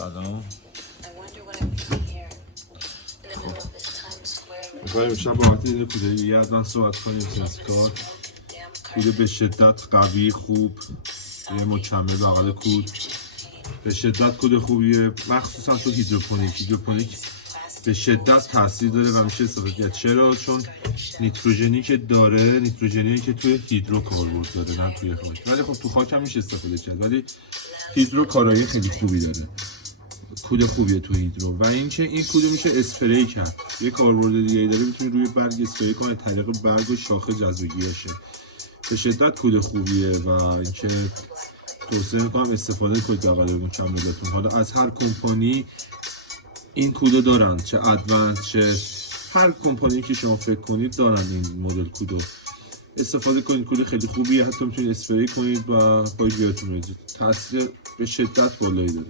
سلام. میخوایم امشب با وقتی این کودایی یه از من صحبت کنیم سنسکار کود به شدت قوی خوب یه مکمل بغل کود به شدت کود خوبیه، مخصوصا تو هیدروپونیک به شدت تاثیر داره و میشه استفاده کرد. چرا؟ چون نیتروژنی که داره، نیتروژنی که توی هیدرو کاربرد داره نه توی خاک، ولی خب تو خاک هم میشه استفاده کرد، ولی هیدرو کارایی خیلی خوبی داره، کود خوبیه تو هیدرو. و اینکه این کودو میشه اسپری کرد، یه کاربرد دیگه داره، میتونی روی برگ اسپری کنی، طریق برگ و شاخه جذبگیشه. به شدت کود خوبیه و اینکه توصیه میکنم استفاده کنید بغل مکملاتون. حالا از هر کمپانی این کودو دارن، چه ادوانس چه هر کمپانی که شما فکر کنید دارن این مدل کودو، استفاده کنید. کود خیلی خوبیه، حتی میتونید اسپری کنید و پای گیاهتون بریزید، تاثیر به شدت بالایی داره.